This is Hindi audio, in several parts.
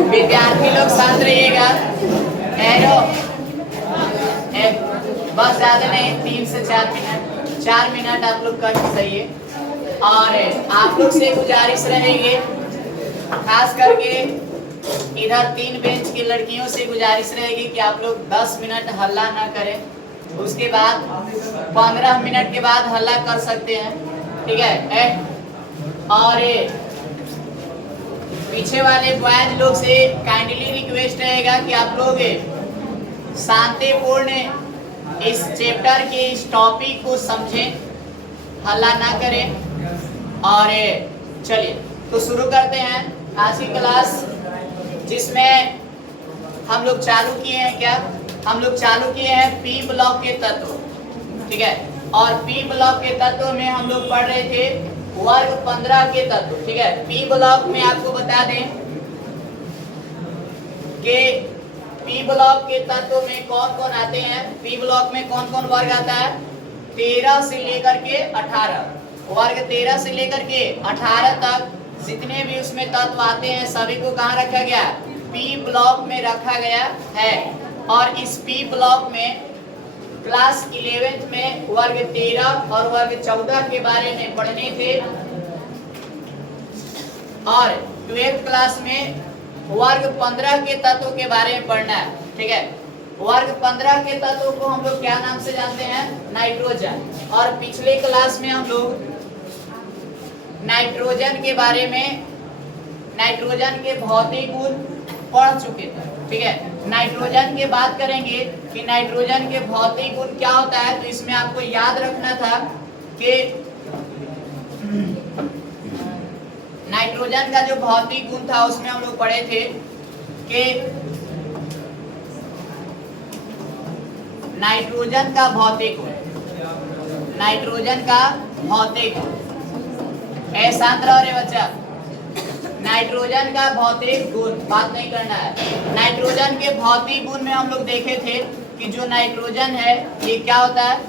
विद्यार्थी लोग शांत रहिएगा। एरो बस ज्यादा नहीं, 3 से 4 मिनट, 4 मिनट आप लोग कर सही है। और आप लोग से गुजारिश रहेगी, खास करके इधर 3 बेंच की लड़कियों से गुजारिश रहेगी कि आप लोग 10 मिनट हल्ला ना करें। उसके बाद 15 मिनट के बाद हल्ला कर सकते हैं, ठीक है। और पीछे वाले बॉयज लोग से काइंडली रिक्वेस्ट रहेगा कि आप लोग शांतिपूर्ण इस चैप्टर के इस टॉपिक को समझें, हल्ला ना करें। और चलिए तो शुरू करते हैं आज की क्लास, जिसमें हम लोग चालू किए हैं क्या, हम लोग चालू किए हैं पी ब्लॉक के तत्व, ठीक है। और पी ब्लॉक के तत्व में हम लोग पढ़ रहे थे वर्ग 15 के तत्व, ठीक है। पी ब्लॉक में आपको बता दें कि पी ब्लॉक के तत्व में कौन कौन आते हैं। पी ब्लॉक में कौन कौन वर्ग आता है, 13 से लेकर के 18 वर्ग, 13 से लेकर के 18 तक जितने भी उसमें तत्व आते हैं सभी को कहाँ रखा गया, पी ब्लॉक में रखा गया है। और इस पी ब्लॉक में क्लास 11th में वर्ग 13 और वर्ग 14 के बारे में पढ़ने थे, और 12th क्लास में वर्ग 15 के तत्व के बारे में पढ़ना है, ठीक है। वर्ग 15 के तत्व को हम लोग क्या नाम से जानते हैं, नाइट्रोजन। और पिछले क्लास में हम लोग नाइट्रोजन के बारे में, नाइट्रोजन के भौतिक गुण पढ़ चुके थे, ठीक है। नाइट्रोजन की बात करेंगे कि नाइट्रोजन के भौतिक गुण क्या होता है, तो इसमें आपको याद रखना था कि नाइट्रोजन का जो भौतिक गुण था उसमें हम लोग पढ़े थे कि नाइट्रोजन का भौतिक गुण, नाइट्रोजन का भौतिक गुण, शांत रहो रे बच्चा। नाइट्रोजन का भौतिक गुण, बात नहीं करना है। नाइट्रोजन के भौतिक गुण में हम लोग देखे थे कि जो नाइट्रोजन है ये क्या होता है,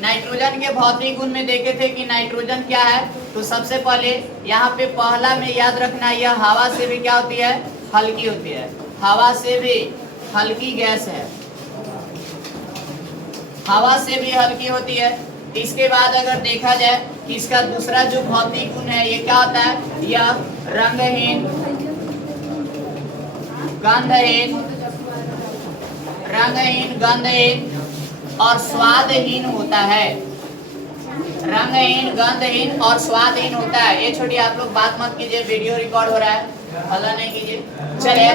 नाइट्रोजन के भौतिक गुण में देखे थे कि नाइट्रोजन क्या है। तो सबसे पहले यहाँ पे पहला में याद रखना, यह हवा से भी क्या होती है, हल्की होती है, हवा से भी हल्की गैस है, हवा से भी हल्की होती है। इसके बाद अगर देखा जाए कि इसका दूसरा जो भौतिक गुण है ये क्या होता है, यह रंगहीन, गंधहीन, रंगहीन, गंधहीन और स्वादहीन होता है। रंगहीन, गंधहीन और स्वादहीन होता है। ये छोड़िए, आप लोग बात मत कीजिए, वीडियो रिकॉर्ड हो रहा है, हल्ला नहीं कीजिए। चलिए,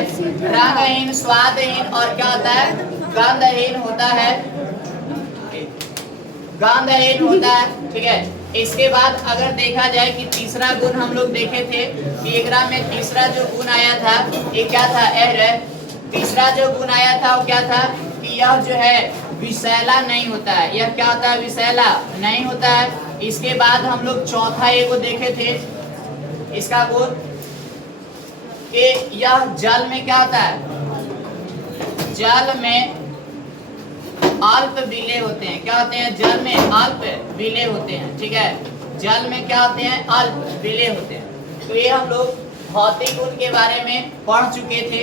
रंगहीन, स्वादहीन और क्या होता है, गंधहीन होता है, गंधहीन होता है, ठीक है। इसके बाद अगर देखा जाए कि तीसरा गुण हम लोग देखे थे कि एकरा में तीसरा जो गुण आया था ये क्या था, तीसरा जो गुण आया था वो क्या था कि यह जो है विषैला नहीं होता है। यह क्या होता है, विषैला नहीं होता है। इसके बाद हम लोग चौथा ये को देखे थे, इसका गुण कि यह जल में क्या होता है, जल में अल्प विलेय होते हैं। क्या होते हैं, जल में अल्प विलेय होते हैं, ठीक है। जल में क्या होते हैं, अल्प विलेय होते हैं। तो ये हम लोग भौतिक गुण के बारे में पढ़ चुके थे।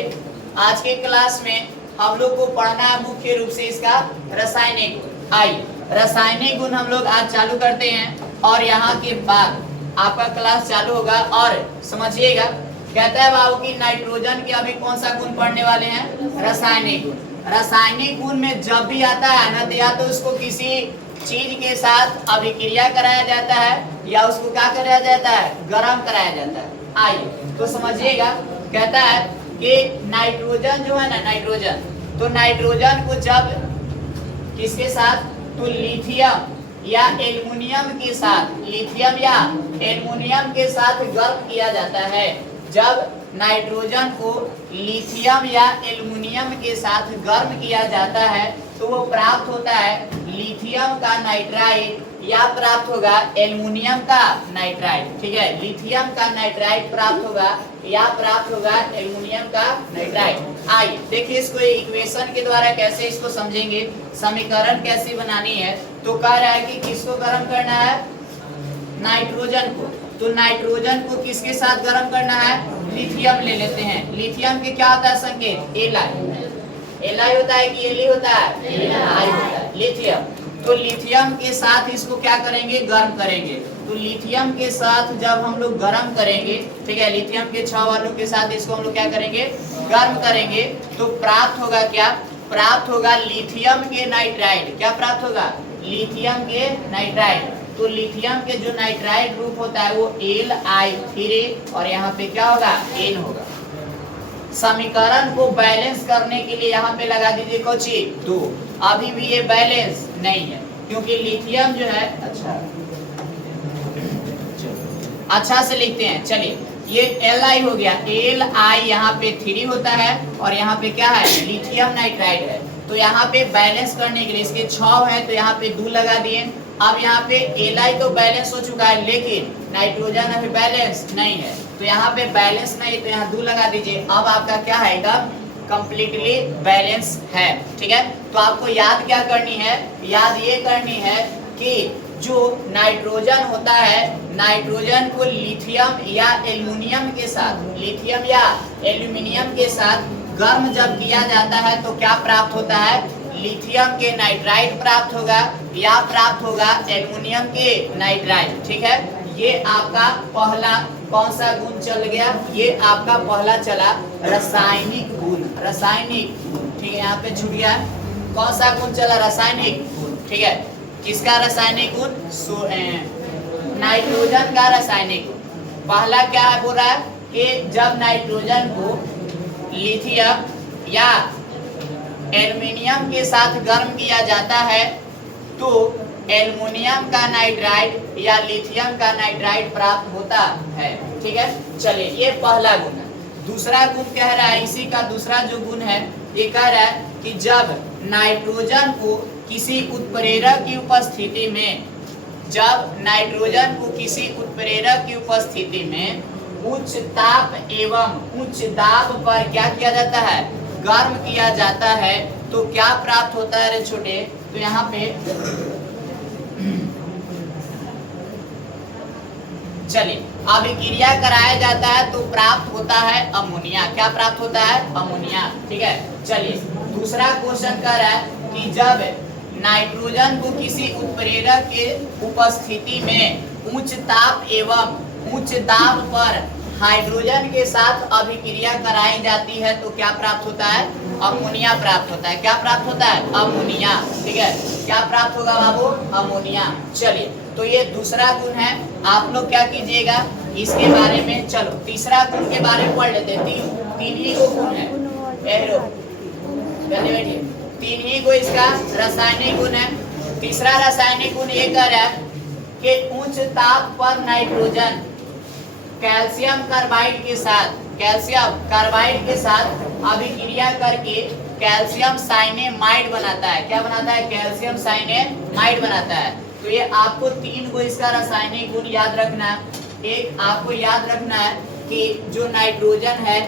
आज के क्लास में हम लोग को पढ़ना है मुख्य रूप से इसका रासायनिक गुण। आइए रासायनिक गुण हम लोग आज चालू करते हैं, और यहाँ के बाद आपका क्लास चालू होगा। और समझिएगा, कहता है बाबू की नाइट्रोजन के अभी कौन सा गुण पढ़ने वाले हैं, रासायनिक गुण। रासायनिक गुण में जब भी आता है ना, तो या तो उसको किसी चीज के साथ अभिक्रिया कराया जाता है या उसको क्या कराया जाता है, गर्म कराया जाता है। आइए तो समझिएगा, कहता है कि नाइट्रोजन जो है ना, नाइट्रोजन, तो नाइट्रोजन को जब किसके साथ, तो लिथियम या एल्युमिनियम के साथ, लिथियम या एल्युमिनियम के साथ गर्म किया जाता है। जब नाइट्रोजन को लिथियम या एल्युमिनियम के साथ गर्म किया जाता है तो वो प्राप्त होता है लिथियम का नाइट्राइड या प्राप्त होगा एल्युमिनियम का नाइट्राइड, ठीक है। लिथियम का नाइट्राइड प्राप्त होगा या प्राप्त होगा एल्युमिनियम का नाइट्राइड। आइए देखिए इसको इक्वेशन के द्वारा कैसे इसको समझेंगे, समीकरण कैसे बनानी है। तो कह रहा है कि किसको गर्म करना है, नाइट्रोजन को। तो नाइट्रोजन को किसके साथ गर्म करना है? लिथियम ले लेते हैं। लिथियम के क्या होता है संकेत? एल होता है कि एल होता है? एल होता है लिथियम। तो लिथियम के साथ इसको क्या करेंगे? गर्म करेंगे। तो लिथियम के साथ जब हम लोग गर्म करेंगे, ठीक है, लिथियम के 6 वालों के साथ इसको हम लोग क्या करेंगे? गर्म करेंगे। तो प्राप्त होगा क्या? प्राप्त होगा लिथियम के नाइट्राइड। क्या प्राप्त होगा? लिथियम के नाइट्राइड। तो लिथियम के जो नाइट्राइड ग्रुप होता है वो Li3 और यहाँ पे क्या होगा? N होगा। समीकरण को बैलेंस करने के लिए यहाँ पे लगा दीजिए कोची 2। अभी भी ये बैलेंस नहीं है क्योंकि लिथियम जो है अच्छा से लिखते हैं। चलिए ये Li हो गया। Li यहाँ पे 3 होता है और यहाँ पे क्या है? लिथियम नाइट्राइड है। तो यहाँ पे बैलेंस करने के लिए इसके 6 है तो यहाँ पे 2 लगा दिए। अब यहाँ पे Li तो बैलेंस हो चुका है लेकिन नाइट्रोजन अभी बैलेंस नहीं है। तो यहाँ पे बैलेंस नहीं तो यहाँ 2 लगा दीजिए। अब आपका क्या आएगा? कंप्लीटली बैलेंस है। ठीक है, तो आपको याद क्या करनी है? याद ये करनी है कि जो नाइट्रोजन होता है, नाइट्रोजन को लिथियम या एल्युमिनियम के साथ, लिथियम या एल्युमिनियम के साथ गर्म जब किया जाता है तो क्या प्राप्त होता है? लिथियम के नाइट्राइड प्राप्त होगा या प्राप्त होगा एल्युमिनियम के नाइट्राइड। ठीक है, ये आपका पहला कौन सा गुण चल गया? ये आपका पहला चला रासायनिक गुण। रासायनिक, ठीक है, यहाँ पे छूट गया। कौन सा गुण चला? रासायनिक गुण। ठीक है, किसका रासायनिक गुण? नाइट्रोजन का रासायनिक गुण। पहला क्या है? बोल रहा है कि जब नाइट्रोजन को लिथियम या एल्युमिनियम के साथ गर्म किया जाता है तो एल्युमिनियम का नाइट्राइड या लिथियम का नाइट्राइड प्राप्त होता है। ठीक है, चलिए ये पहला गुण है। दूसरा गुण कह रहा है, इसी का दूसरा जो गुण है ये कह रहा है कि जब नाइट्रोजन को किसी उत्प्रेरक की उपस्थिति में, जब नाइट्रोजन को किसी उत्प्रेरक की उपस्थिति में उच्च ताप एवं उच्च दाब पर क्या किया जाता है? गर्म किया जाता है तो क्या प्राप्त होता है रे छोटे? तो यहाँ पे चलिए अभिक्रिया कराया जाता है तो प्राप्त होता है अमोनिया। क्या प्राप्त होता है? अमोनिया। ठीक है, चलिए दूसरा क्वेश्चन कर रहा है कि जब नाइट्रोजन को किसी उत्प्रेरक के उपस्थिति में उच्च ताप एवं उच्च दाब पर हाइड्रोजन के साथ अभिक्रिया कराई जाती है तो क्या प्राप्त होता है? अमोनिया प्राप्त होता है। क्या प्राप्त होता है? अमोनिया। ठीक है, क्या प्राप्त होगा बाबू? अमोनिया। चलिए तो ये दूसरा गुण है। आप लोग क्या कीजिएगा इसके बारे में, चलो तीसरा गुण के बारे में पढ़ लेते हैं। तीन ही को गुण है, बैठिए, 3 ही को इसका रासायनिक गुण है। तीसरा रासायनिक गुण ये कह रहा है कि उच्च ताप पर नाइट्रोजन कैल्शियम कार्बाइड के साथ अभिक्रिया करके कैल्शियम साइनेमाइड बनाता है। क्या बनाता है? कैल्शियम साइनेमाइड बनाता है। तो ये आपको 3 को इसका रासायनिक गुण याद रखना है। एक आपको याद रखना है कि जो नाइट्रोजन है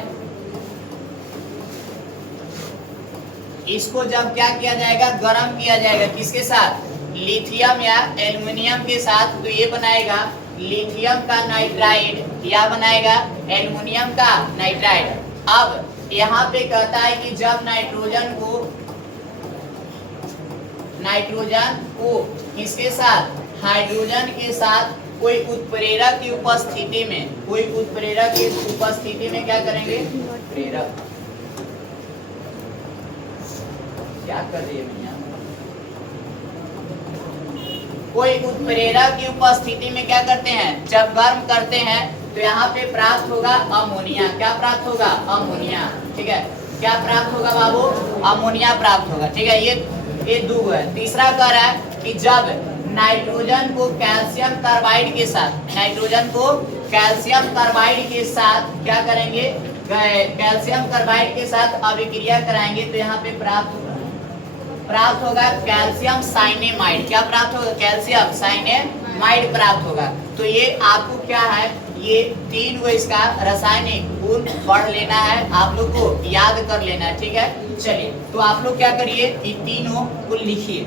इसको जब क्या किया जाएगा? गर्म किया जाएगा। किसके साथ? लिथियम या एल्युमिनियम के साथ। तो ये बनाएगा लिथियम का नाइट्राइड या बनाएगा एल्युमिनियम का नाइट्राइड। अब यहाँ पे कहता है कि जब नाइट्रोजन को किसके साथ? हाइड्रोजन के साथ कोई उत्प्रेरक की उपस्थिति में, कोई उत्प्रेरक की उपस्थिति में क्या करेंगे? प्रेरक क्या कर रही है भैया? कोई उत्प्रेरक की उपस्थिति में क्या करते हैं? जब गर्म करते हैं तो यहाँ पे प्राप्त होगा अमोनिया। क्या प्राप्त होगा? अमोनिया। ठीक है, क्या प्राप्त होगा बाबू? अमोनिया प्राप्त होगा। ठीक है, ये 2 है। तीसरा कह रहा है कि जब नाइट्रोजन को कैल्शियम कार्बाइड के साथ, नाइट्रोजन को कैल्शियम कार्बाइड के साथ क्या करेंगे? कैल्शियम कार्बाइड के साथ अभिक्रिया कराएंगे तो यहाँ पे प्राप्त होगा कैल्शियम साइनेमाइड। क्या प्राप्त होगा? कैल्शियम साइनेमाइड प्राप्त होगा। तो ये आपको क्या है? ये 3 को इसका रासायनिक गुण पढ़ लेना है, आप लोग को याद कर लेना है। ठीक है, चलिए तो आप लोग क्या करिए, इन तीनों को लिखिए।